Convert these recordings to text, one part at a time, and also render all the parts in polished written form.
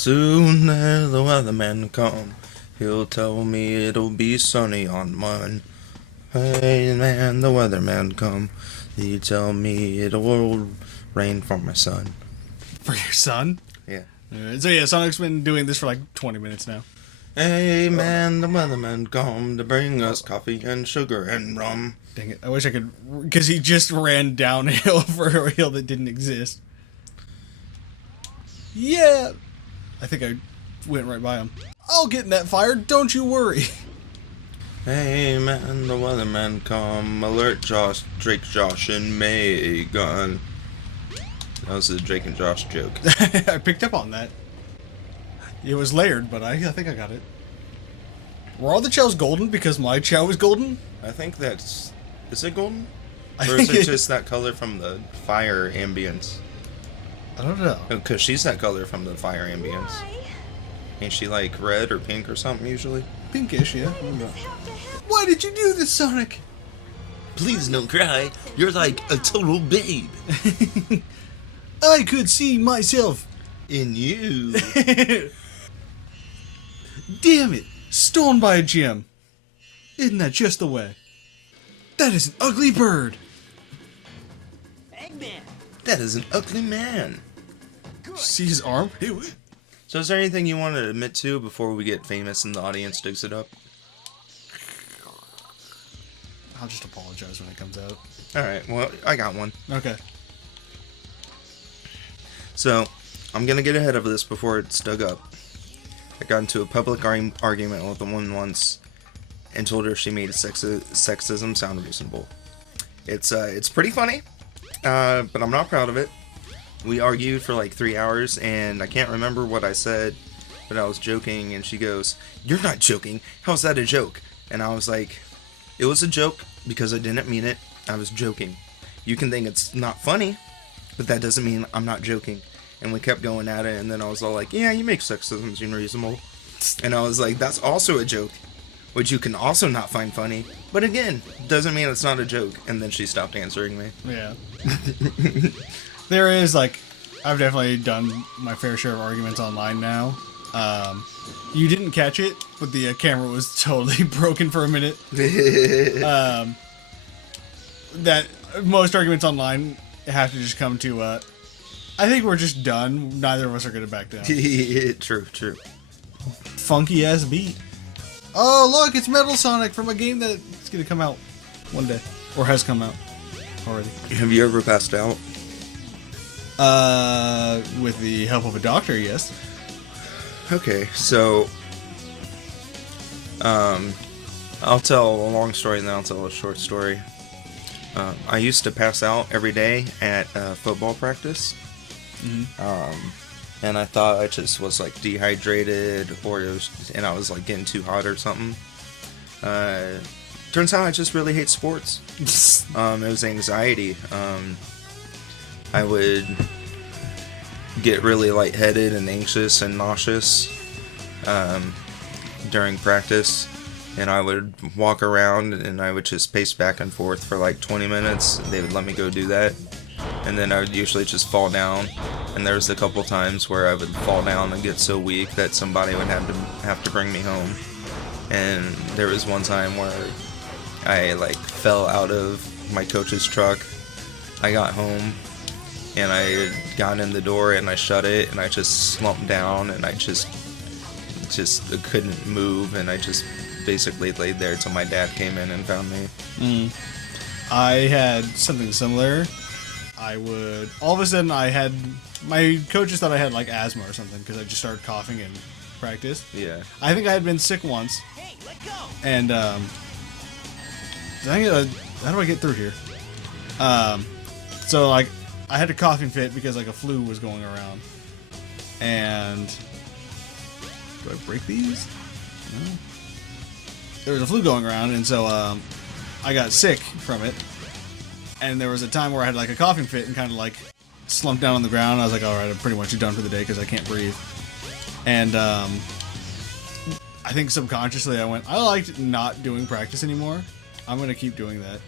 Soon as the weatherman come, he'll tell me it'll be sunny on Monday. Hey man, the weatherman come, he tell me it'll rain for my son. For your son? Yeah. So yeah, Sonic's been doing this for like 20 minutes now. Hey man, the weatherman come to bring us coffee and sugar and rum. Dang it, I wish I could, because he just ran downhill for a hill that didn't exist. Yeah! I think I went right by him. I'll get in that fire, don't you worry. Hey man, the weatherman come, alert Josh, Drake, Josh, and Megan. That was a Drake and Josh joke. I picked up on that. It was layered, but I think I got it. Were all the chows golden because my chow is golden? I think that's... Is it golden? I Or is think it just that color from the fire ambience? I don't know. Because she's that color from the fire ambience. Ain't she like red or pink or something usually? Pinkish, yeah. Why did you do this, Sonic? Please don't cry. You're like a total babe. I could see myself. In you. Damn it! Stoned by a gym. Isn't that just the way? That is an ugly bird. Eggman. That is an ugly man. See his arm? So is there anything you want to admit to before we get famous and the audience digs it up? I'll just apologize when it comes out. Alright, well, I got one. Okay. So, I'm gonna get ahead of this before it's dug up. I got into a public argument with a woman once and told her she made sexism sound reasonable. It's pretty funny, but I'm not proud of it. We argued for like 3 hours, and I can't remember what I said, but I was joking, and she goes, "You're not joking. How's that a joke?" And I was like, "It was a joke because I didn't mean it. I was joking. You can think it's not funny, but that doesn't mean I'm not joking." And we kept going at it, and then I was all like, "Yeah, you make sexism seem reasonable." And I was like, "That's also a joke, which you can also not find funny, but again, doesn't mean it's not a joke." And then she stopped answering me. Yeah. There is, like, I've definitely done my fair share of arguments online now. You didn't catch it, but the camera was totally broken for a minute. That most arguments online have to just come to, I think we're just done. Neither of us are going to back down. True. Funky ass beat. Oh, look, it's Metal Sonic from a game that's going to come out one day. Or has come out already. Have you ever passed out? With the help of a doctor, yes. Okay, so I'll tell a long story and then I'll tell a short story. I used to pass out every day at football practice. And I thought I just was like dehydrated and I was like getting too hot or something. Turns out I just really hate sports. It was anxiety. I would get really lightheaded and anxious and nauseous during practice, and I would walk around and I would just pace back and forth for like 20 minutes. They would let me go do that, and then I would usually just fall down. And there was a couple times where I would fall down and get so weak that somebody would have to bring me home. And there was one time where I like fell out of my coach's truck. I got home and I got in the door and I shut it and I just slumped down and I just couldn't move, and I just basically laid there till my dad came in and found me. I had something similar. All of a sudden my coaches thought I had like asthma or something because I just started coughing in practice. Yeah. I think I had been sick once. Hey, let go. And how do I get through here? So like I had a coughing fit because like a flu was going around. And do I break these? No. There was a flu going around, and so I got sick from it. And there was a time where I had like a coughing fit and kind of like slumped down on the ground. I was like, all right, I'm pretty much done for the day because I can't breathe. And I think subconsciously I went, I liked not doing practice anymore. I'm going to keep doing that.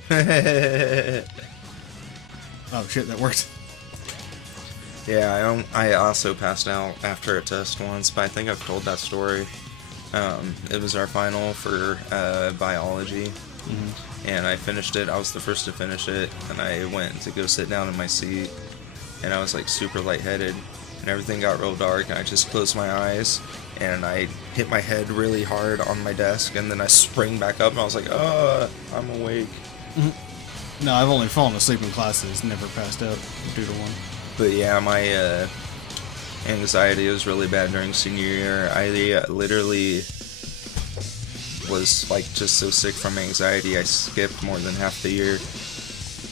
Oh shit, that worked. Yeah, I also passed out after a test once, but I think I've told that story. It was our final for biology, and I finished it. I was the first to finish it, and I went to go sit down in my seat, and I was like super lightheaded, and everything got real dark, and I just closed my eyes, and I hit my head really hard on my desk, and then I sprang back up, and I was like, I'm awake. No, I've only fallen asleep in classes, never passed out due to one. But yeah, my anxiety was really bad during senior year. I literally was like just so sick from anxiety, I skipped more than half the year.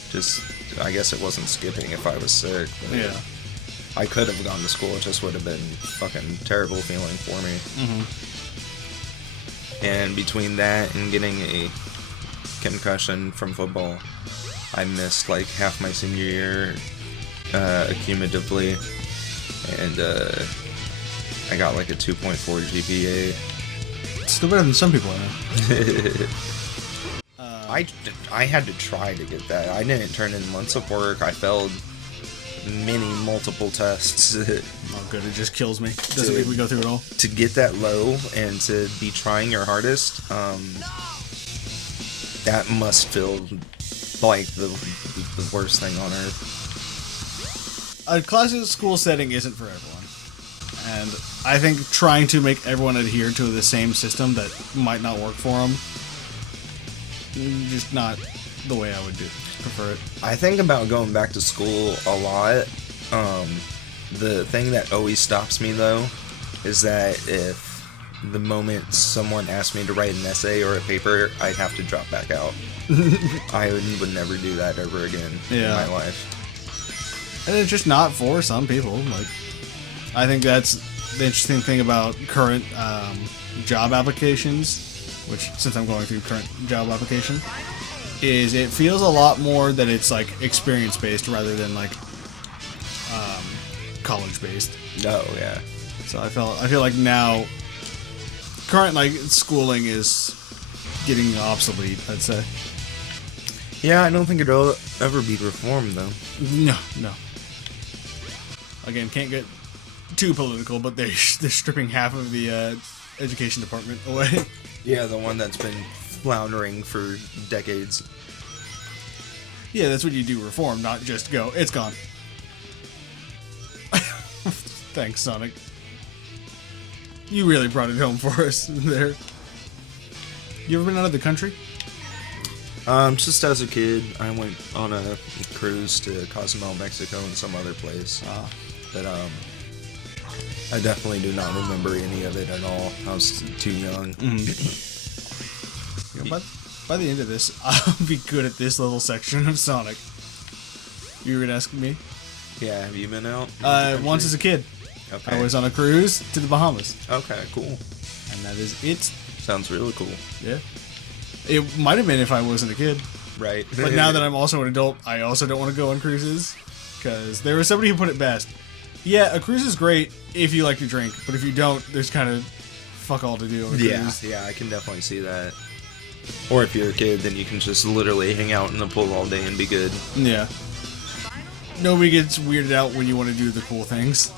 Just, I guess it wasn't skipping if I was sick. Yeah. I could have gone to school, it just would have been fucking terrible feeling for me. And between that and getting a concussion from football, I missed like half my senior year accumulatively, and I got like a 2.4 GPA. Still better than some people I know. I had to try to get that. I didn't turn in months of work. I failed multiple tests. Oh, good. It just kills me. Doesn't make me go through it all. To get that low and to be trying your hardest, that must feel like the worst thing on earth. A classic school setting isn't for everyone. And I think trying to make everyone adhere to the same system that might not work for them, just not the way I would prefer it. I think about going back to school a lot. The thing that always stops me, though, is that if the moment someone asks me to write an essay or a paper, I'd have to drop back out. I would never do that ever again in my life. And it's just not for some people. Like, I think that's the interesting thing about current job applications, which, since I'm going through current job application, is it feels a lot more that it's like experience based rather than like college based. Oh yeah. So I feel like now current like schooling is getting obsolete, I'd say. Yeah, I don't think it'll ever be reformed though. No. Again, can't get too political, but they're stripping half of the education department away. Yeah, the one that's been floundering for decades. Yeah, that's what you do, reform, not just go, it's gone. Thanks, Sonic. You really brought it home for us there. You ever been out of the country? Just as a kid, I went on a cruise to Cozumel, Mexico, and some other place. But I definitely do not remember any of it at all. I was too young. You know, by the end of this, I'll be good at this little section of Sonic. You were gonna ask me? Yeah, have you been out? Once as a kid. Okay. I was on a cruise to the Bahamas. Okay, cool. And that is it. Sounds really cool. Yeah. It might have been if I wasn't a kid. Right. But now that I'm also an adult, I also don't want to go on cruises. Because there was somebody who put it best. Yeah, a cruise is great if you like to drink. But if you don't, there's kind of fuck all to do on a cruise. Yeah, I can definitely see that. Or if you're a kid, then you can just literally hang out in the pool all day and be good. Yeah. Nobody gets weirded out when you want to do the cool things.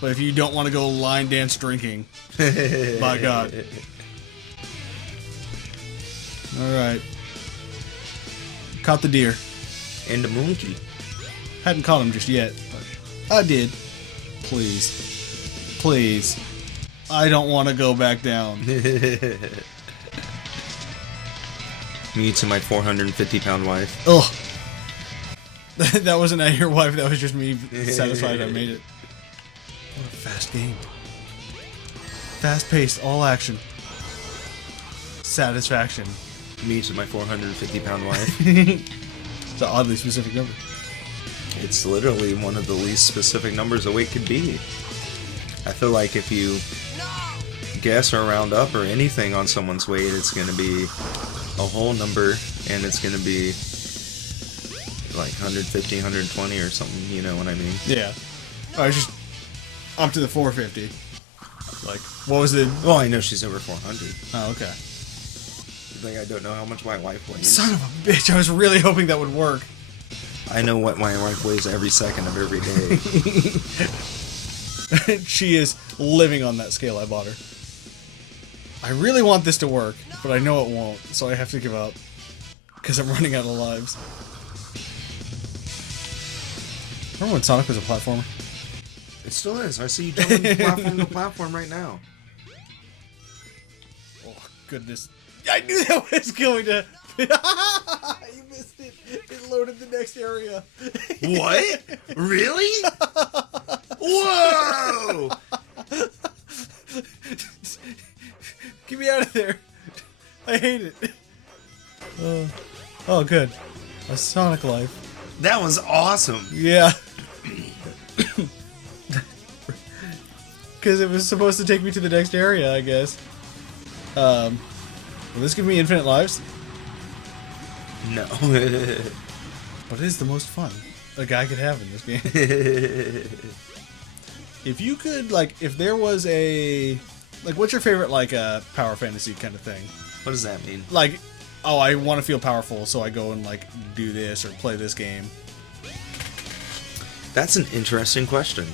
But if you don't want to go line dance drinking, by God. Alright. Caught the deer. And the monkey. Hadn't caught him just yet, but I did. Please. Please. I don't want to go back down. Me to my 450-pound wife. Ugh. That wasn't at your wife, that was just me satisfied I made it. What a fast game. Fast-paced, all action. Satisfaction. Me to my 450-pound wife. It's an oddly specific number. It's literally one of the least specific numbers a weight could be. I feel like if you guess or round up or anything on someone's weight, it's going to be a whole number, and it's going to be like 150, 120 or something, you know what I mean? Yeah. I was just up to the 450. Like, what was the... Well, I know she's over 400. Oh, okay. Like, I don't know how much my wife weighs. Son of a bitch, I was really hoping that would work. I know what my wife weighs every second of every day. She is living on that scale I bought her. I really want this to work, but I know it won't, so I have to give up. Because I'm running out of lives. Remember when Sonic was a platformer? It still is. I see you jumping platform to platform right now. Oh, goodness. I knew that was going to... You missed it. It loaded the next area. What? Really? Whoa! Get me out of there. I hate it. Oh, good. A Sonic life. That was awesome. Yeah. Because it was supposed to take me to the next area, I guess. Will this give me infinite lives? No. What is the most fun a guy could have in this game? If you could, like, if there was a... Like, what's your favorite, like, power fantasy kind of thing? What does that mean? Like, oh, I want to feel powerful, so I go and, like, do this or play this game. That's an interesting question.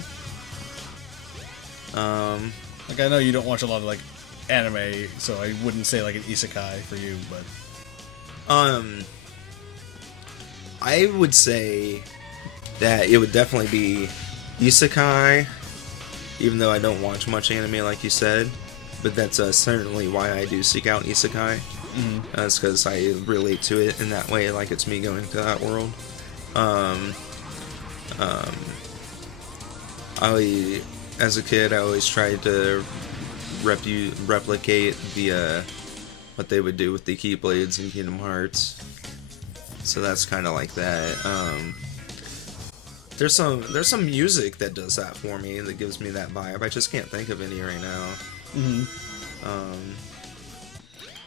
Like, I know you don't watch a lot of, like, anime, so I wouldn't say, like, an isekai for you, but... I would say that it would definitely be isekai, even though I don't watch much anime like you said, but that's certainly why I do seek out isekai. That's because I relate to it in that way, like it's me going to that world. As a kid, I always tried to replicate the what they would do with the Keyblades in Kingdom Hearts. So that's kind of like that. There's some music that does that for me, that gives me that vibe. I just can't think of any right now.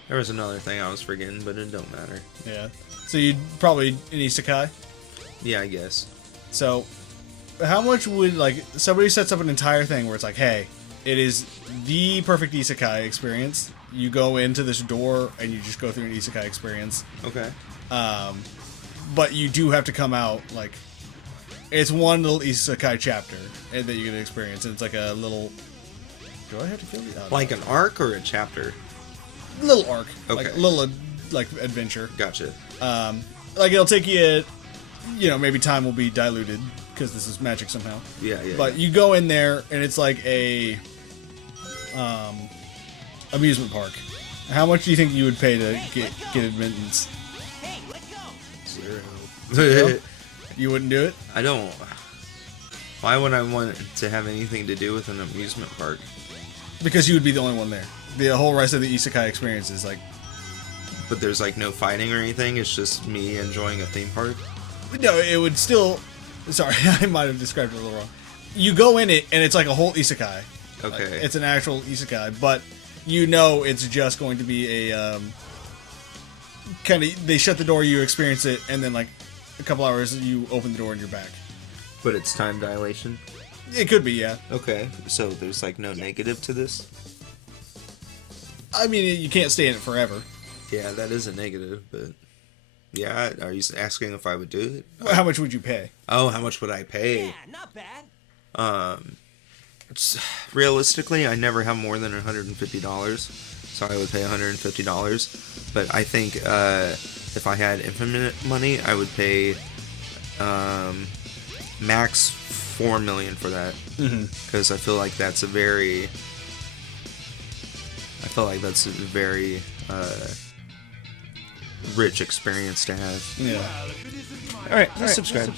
There was another thing I was forgetting, but it don't matter. Yeah. So you'd probably an isekai? Yeah, I guess. So, how much would, like, somebody sets up an entire thing where it's like, hey, it is the perfect isekai experience. You go into this door and you just go through an isekai experience. Okay. But you do have to come out, like, it's one little isekai chapter that you get to experience. And it's like a little... Do I have to kill you? Like an arc or a chapter? Little arc. Okay. Like a little, like, adventure. Gotcha. Like, it'll take you, you know, maybe time will be diluted because this is magic somehow. Yeah. But you go in there and it's like a amusement park. How much do you think you would pay to get admittance? Hey, let go. 0. You wouldn't do it? I don't. Why would I want to have anything to do with an amusement park? Because you would be the only one there. The whole rest of the isekai experience is like... But there's like no fighting or anything, it's just me enjoying a theme park? No, it would still... Sorry, I might have described it a little wrong. You go in it, and it's like a whole isekai. Okay. Like, it's an actual isekai, but you know it's just going to be a... kind of... They shut the door, you experience it, and then like a couple hours you open the door and you're back. But it's time dilation? It could be, yeah. Okay, so there's like no negative to this? I mean, you can't stay in it forever. Yeah, that is a negative, but... Yeah, are you asking if I would do it? Well, how much would you pay? Oh, how much would I pay? Yeah, not bad. Realistically, I never have more than $150, so I would pay $150. But I think if I had infinite money, I would pay max $4 million for that. Because I feel like that's a very... rich experience to have. Yeah. Alright, subscribe.